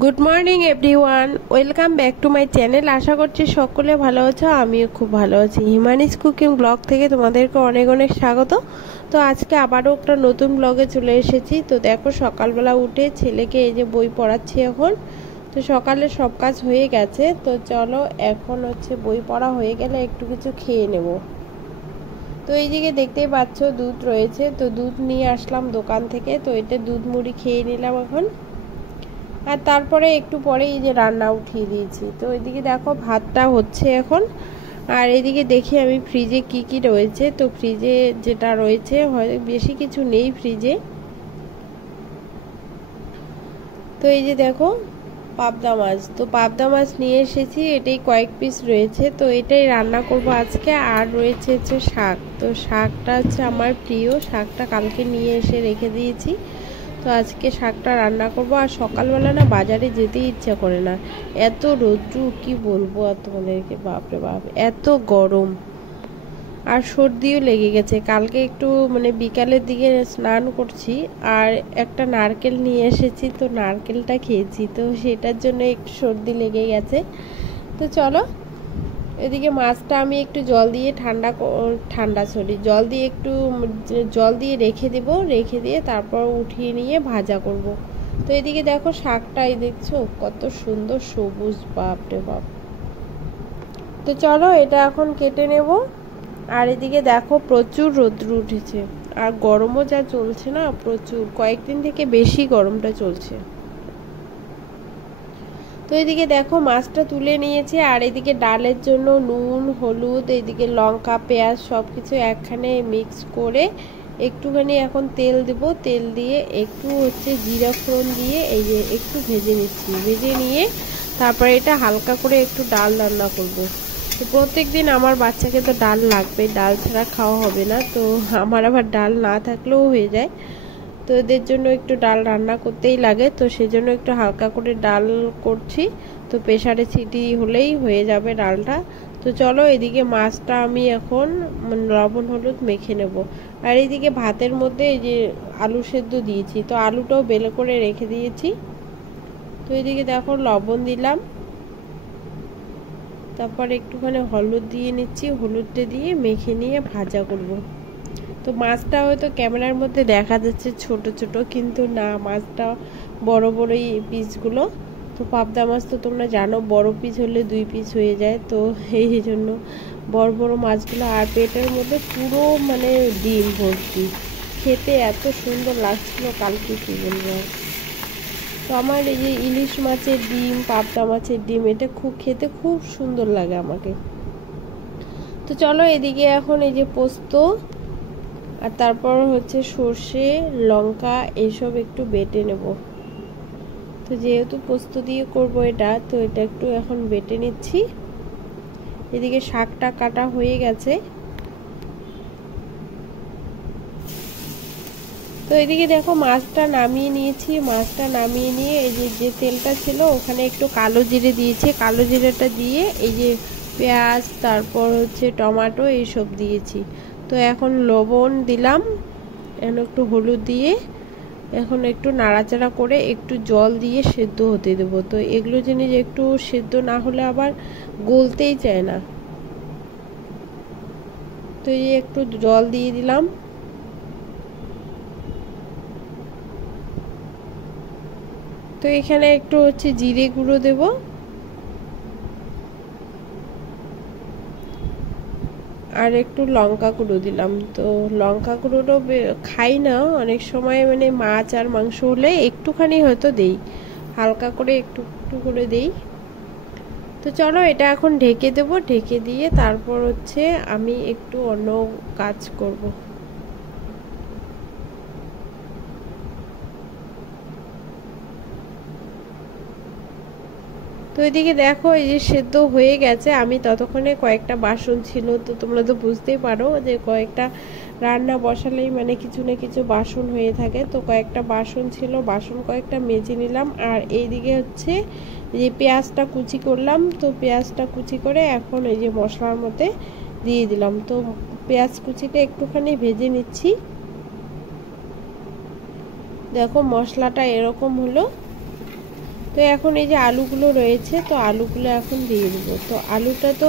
Good morning everyone, welcome back to my channel. আশা করছি সকলে ভালো আছো, আমিও খুব ভালো আছি। হিমানিস কুকিং ব্লগ থেকে তোমাদেরকে অনেক অনেক স্বাগত। তো আজকে আবারও একটা নতুন ব্লগে চলে এসেছি। তো দেখো, সকালবেলা উঠে ছেলেকে এই যে বই পড়াচ্ছি এখন। তো সকালে সব কাজ হয়ে গেছে, তো চলো এখন হচ্ছে বই পড়া হয়ে গেলে একটু কিছু খেয়ে নেব। তো এইদিকে দেখতেই পাচ্ছ দুধ রয়েছে, তো দুধ নিয়ে আসলাম দোকান থেকে। তো এটা দুধ মুড়ি খেয়ে নিলাম এখন। আর তারপরে একটু পরে এই যে রান্না উঠিয়ে দিয়েছি। তো এদিকে দেখো ভাতটা হচ্ছে এখন। আর এদিকে দেখি আমি ফ্রিজে কি কি রয়েছে। তো ফ্রিজে যেটা রয়েছে হয় বেশি কিছু নেই ফ্রিজে। তো এই যে দেখো পাবদা মাছ, তো পাবদা মাছ নিয়ে এসেছি, এটাই কয়েক পিস রয়েছে। তো এটাই রান্না করব আজকে। আর রয়েছে হচ্ছে শাক, তো শাকটা হচ্ছে আমার প্রিয়, শাকটা কালকে নিয়ে এসে রেখে দিয়েছি। তো আজকে শাকটা রান্না করব। আর সকালবেলা না বাজারে যেতেই ইচ্ছা করে না, এত রৌদ্র কি বলবো আর তোমাদেরকে, বাপরে বাপ এত গরম। আর সর্দিও লেগে গেছে, কালকে একটু মানে বিকালের দিকে স্নান করছি আর একটা নারকেল নিয়ে এসেছি, তো নারকেলটা খেয়েছি, তো সেটার জন্য একটু সর্দি লেগে গেছে। তো চলো, এদিকে মাছটা আমি একটু জল দিয়ে জল দিয়ে রেখে দেব, রেখে দিয়ে তারপর উঠিয়ে নিয়ে ভাজা করব। তো এদিকে দেখো শাকটাই দেখছো কত সুন্দর সবুজ, বাপরে বাপ। তো চলো এটা এখন কেটে নেব। আর এদিকে দেখো প্রচুর রৌদ্র উঠেছে, আর গরমও যা চলছে না প্রচুর, কয়েকদিন থেকে বেশি গরমটা চলছে। তো এদিকে দেখো মাছটা তুলে নিয়েছি। আর এদিকে ডালের জন্য নুন হলুদ এদিকে লঙ্কা পেঁয়াজ সব কিছু একখানে মিক্স করে একটুখানি এখন তেল দেব, তেল দিয়ে একটু হচ্ছে জিরা ফোড়ন দিয়ে এই যে একটু ভেজে নিচ্ছি, ভেজে নিয়ে তারপরে এটা হালকা করে একটু ডাল রান্না করব। তো প্রত্যেক দিন আমার বাচ্চাকে তো ডাল লাগবে, ডাল ছাড়া খাওয়া হবে না। তো আমার আবার ডাল না থাকলেও হয়ে যায়, তো এদের জন্য একটু ডাল রান্না করতেই লাগে, তো সেজন্য একটু হালকা করে ডাল করছি। তো প্রেসারে সিটি হলেই হয়ে যাবে ডালটা। তো চলো এদিকে মাছটা আমি এখন লবণ হলুদ মেখে নেব। আর এইদিকে ভাতের মধ্যে এই যে আলু সেদ্ধ দিয়েছি, তো আলুটাও বেলে করে রেখে দিয়েছি। তো এদিকে দেখো লবণ দিলাম, তারপর একটুখানি হলুদ দিয়ে নিচ্ছি, হলুদটা দিয়ে মেখে নিয়ে ভাজা করব। তো মাছটা হয়তো ক্যামেরার মধ্যে দেখা যাচ্ছে ছোট ছোট, কিন্তু না, মাছটা বড় বড়ই পিসগুলো। তো পাবদা মাছ তো তোমরা জানো বড় পিস হলে 2 পিস হয়ে যায়, তো এই জন্য বড় বড় মাছগুলো। আর পেটের মধ্যে পুরো মানে ডিম ভর্তি, খেতে এত সুন্দর লাগছিল কালকে কি বলবো। তো আমার এই যে ইলিশ মাছের ডিম পাবদা মাছের ডিম এটা খেতে খুব সুন্দর লাগে আমাকে। তো চলো এদিকে এখন এই যে পোস্ত আর তারপর হচ্ছে সর্ষে লঙ্কা এসব একটু বেটে নেব। তো যেহেতু পোস্ত দিয়ে করব এটা, তো এটা একটু এখন বেটে নিচ্ছি। এদিকে শাকটা কাটা হয়ে গেছে। তো এদিকে দেখো মাছটা নামিয়ে নিয়েছি, মাছটা নামিয়ে নিয়ে এই যে তেলটা ছিল ওখানে একটু কালো জিরে দিয়েছি, কালো জিরেটা দিয়ে এই যে পেঁয়াজ তারপর হচ্ছে টমেটো এইসব দিয়েছি। তো এখন লবণ দিলাম, এখন একটু হলুদ দিয়ে এখন একটু নাড়াচাড়া করে একটু জল দিয়ে সেদ্ধ হতে দেবো। তো এগুলো জিনিস একটু সেদ্ধ না হলে আবার গলতেই চায় না। তো এই একটু জল দিয়ে দিলাম। তো এখানে একটু হচ্ছে জিরে গুঁড়ো দেব, আর একটু লঙ্কা গুঁড়ো দিলাম। তো লঙ্কা গুঁড়োটাও খাই না অনেক সময়, মানে মাছ আর মাংস হলে একটুখানি হয়তো দেই, হালকা করে একটু একটু করে দেই। তো চলো এটা এখন ঢেকে দেবো, ঢেকে দিয়ে তারপর হচ্ছে আমি একটু অন্য কাজ করব। তো এদিকে দেখো এই যে সেদ্ধ হয়ে গেছে, আমি ততক্ষণে কয়েকটা বাসন ছিল, তো তোমরা তো বুঝতেই পারো যে কয়েকটা রান্না বসালেই মানে কিছু না কিছু বাসন হয়ে থাকে। তো কয়েকটা বাসন ছিল, বাসন কয়েকটা মেজে নিলাম। আর এইদিকে হচ্ছে যে পেঁয়াজটা কুচি করলাম, তো পেঁয়াজটা কুচি করে এখন এই যে মশলার মধ্যে দিয়ে দিলাম। তো পেঁয়াজ কুচিটা একটুখানি ভেজে নিচ্ছি। দেখো মশলাটা এরকম হলো। তো এখন এই যে আলুগুলো রয়েছে, তো আলুগুলো এখন দিয়ে দেবো। তো আলুটা তো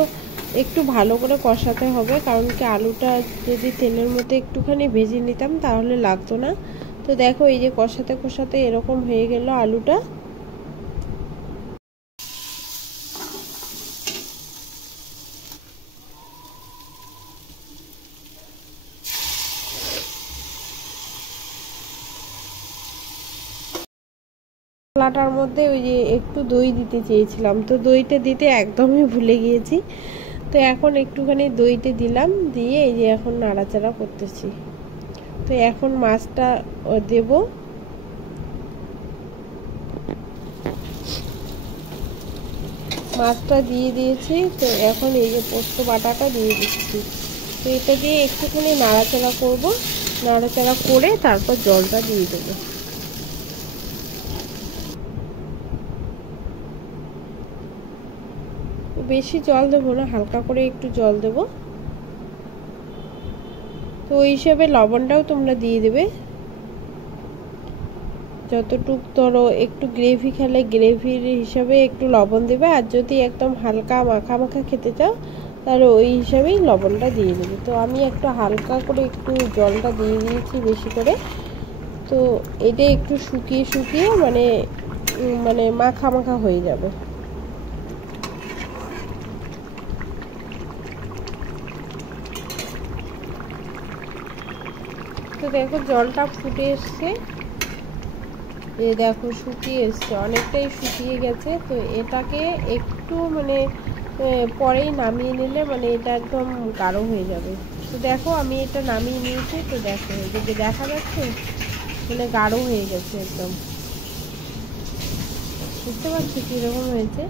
একটু ভালো করে কষাতে হবে, কারণ কি আলুটা যদি তেলের মধ্যে একটুখানি ভেজে নিতাম তাহলে লাগতো না। তো দেখো এই যে কষাতে কষাতে এরকম হয়ে গেল আলুটা। মশলাটার মধ্যে ওই যে একটু দই দিতে চেয়েছিলাম, তো দইটা দিতে একদমই ভুলে গিয়েছি। তো এখন একটুখানি দইতে দিলাম, দিয়ে এই যে এখন নাড়াচাড়া করতেছি। তো এখন মাছটা দেব। মাছটা দিয়ে দিয়েছি, তো এখন এই যে পোস্ত বাটাটা দিয়ে দিচ্ছি। তো এটা দিয়ে একটুখানি নাড়াচাড়া করব, নাড়াচাড়া করে তারপর জলটা দিয়ে দেবো। বেশি জল দেবো না, হালকা করে একটু জল দেব। তো ওই হিসাবে লবণটাও তোমরা দিয়ে দেবে যতটুক। ধরো একটু গ্রেভি খেলে গ্রেভির হিসাবে একটু লবণ দেবে, আর যদি একদম হালকা মাখা মাখা খেতে চাও তাহলে ওই হিসাবেই লবণটা দিয়ে দেবে। তো আমি একটু হালকা করে একটু জলটা দিয়ে দিয়েছি বেশি করে। তো এটা একটু শুকিয়ে শুকিয়ে মানে মানে মাখা মাখা হয়ে যাবে। তো দেখো জলটা ফুটে এসছে, এ দেখো শুকিয়ে এসছে, অনেকটাই শুকিয়ে গেছে। তো এটাকে একটু মানে পরেই নামিয়ে নিলে মানে এটা একদম গাঢ় হয়ে যাবে। তো দেখো আমি এটা নামিয়ে নিয়েছি। তো দেখো এদিকে দেখা যাচ্ছে মানে গাঢ় হয়ে গেছে একদম, বুঝতে পারছি কীরকম হয়েছে।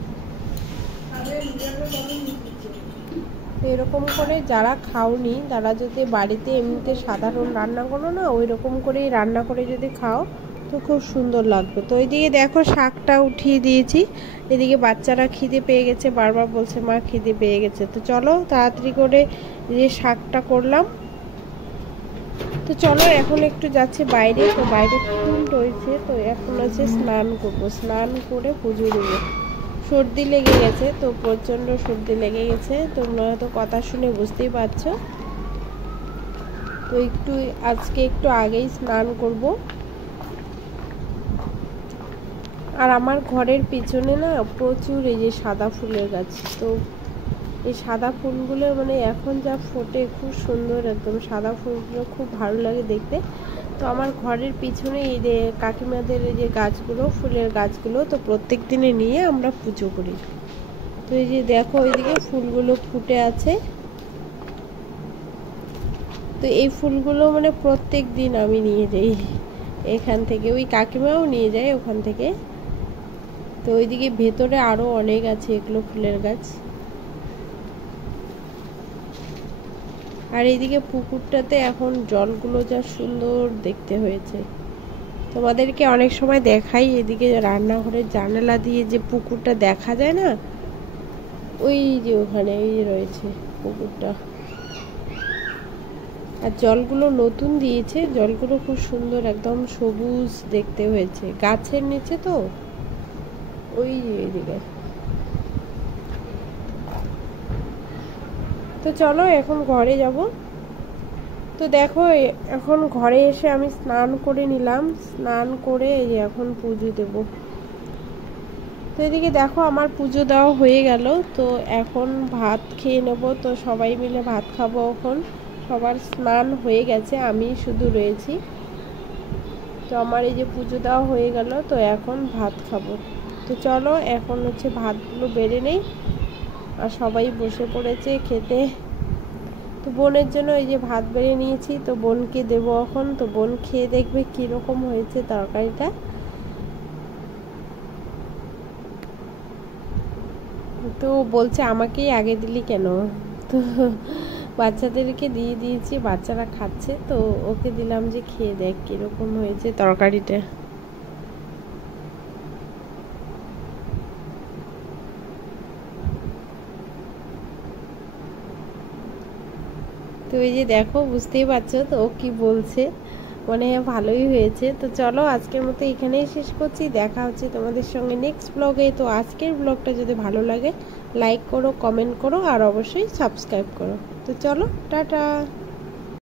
তো এরকম করে যারা খাওনি তারা যদি বাড়িতে এমনিতে সাধারণ রান্না করো না, ওই রকম করেই রান্না করে যদি খাও তো খুব সুন্দর লাগবে। তো ওইদিকে দেখো শাকটা উঠিয়ে দিয়েছি, এদিকে বাচ্চারা খিদে পেয়ে গেছে, বারবার বলছে মা খিদে পেয়ে গেছে। তো চলো তাড়াতাড়ি করে যে শাকটা করলাম। তো চলো এখন একটু যাচ্ছে বাইরে, তো বাইরে ফুল রয়েছে, তো এখন আছে স্নান করবো, স্নান করে পুজো দেবো। সর্দি লেগে গেছে, তো প্রচণ্ড সর্দি লেগে গেছে, তোমরা হয়তো কথা শুনে বুঝতেই পারছো। তো একটু আজকে একটু আগেই স্নান করব। আর আমার ঘরের পিছনে না প্রচুর এই যে সাদা ফুলের গাছ, তো এই সাদা ফুলগুলো মানে এখন যা ফোটে খুব সুন্দর, একদম সাদা ফুলগুলো খুব ভালো লাগে দেখতে। তো আমার ঘরের পিছনে এই যে কাকিমাদের এই যে গাছগুলো, ফুলের গাছগুলো, তো প্রত্যেক দিনে নিয়ে আমরা পুজো করি। তো এই যে দেখো ওইদিকে ফুলগুলো ফুটে আছে। তো এই ফুলগুলো মানে প্রত্যেক দিন আমি নিয়ে যাই এখান থেকে, ওই কাকিমাও নিয়ে যায় ওখান থেকে। তো ওইদিকে ভেতরে আরো অনেক আছে এগুলো ফুলের গাছ। আর এইদিকে পুকুরটাতে এখন জলগুলো যা সুন্দর দেখতে হয়েছে, তোমাদেরকে অনেক সময় দেখাই এদিকে রান্নাঘরের জানালা দিয়ে যে পুকুরটা দেখা যায় না, ওই যে ওখানে এই রয়েছে পুকুরটা। আর জলগুলো নতুন দিয়েছে, জলগুলো খুব সুন্দর একদম সবুজ দেখতে হয়েছে, গাছের নিচে তো ওই এদিকে। তো চলো এখন ঘরে যাব। তো দেখো এখন ঘরে এসে আমি স্নান করে নিলাম, স্নান করে এখন পুজো দেব। তো এদিকে দেখো আমার পুজো দেওয়া হয়ে গেল। তো এখন ভাত খেয়ে নেব, তো সবাই মিলে ভাত খাবো। এখন সবার স্নান হয়ে গেছে, আমি শুধু রয়েছি। তো আমার এই যে পুজো দেওয়া হয়ে গেল, তো এখন ভাত খাবো। তো চলো এখন হচ্ছে ভাতগুলো বেড়ে নেই, আর সবাই বসে পড়েছে খেতে। তো বোনের জন্য এই যে ভাত বেড়ে নিয়েছি, তো বোনকে দেবো এখন। তো বোন খেয়ে দেখবে কীরকম হয়েছে তরকারিটা। তো বলছে আমাকেই আগে দিলি কেন, তো বাচ্চাদেরকে দিয়ে দিয়েছি, বাচ্চারা খাচ্ছে, তো ওকে দিলাম যে খেয়ে দেখ কীরকম হয়েছে তরকারিটা। তো এই যে দেখো বুঝতেই পারছো তো ও কি বলছে, মনে হয় ভালোই হয়েছে। তো চলো আজকের মতো এখানেই শেষ করছি, দেখা হচ্ছে তোমাদের সঙ্গে নেক্সট ব্লগে। তো আজকের ব্লগটা যদি ভালো লাগে লাইক করো, কমেন্ট করো আর অবশ্যই সাবস্ক্রাইব করো। তো চলো টাটা।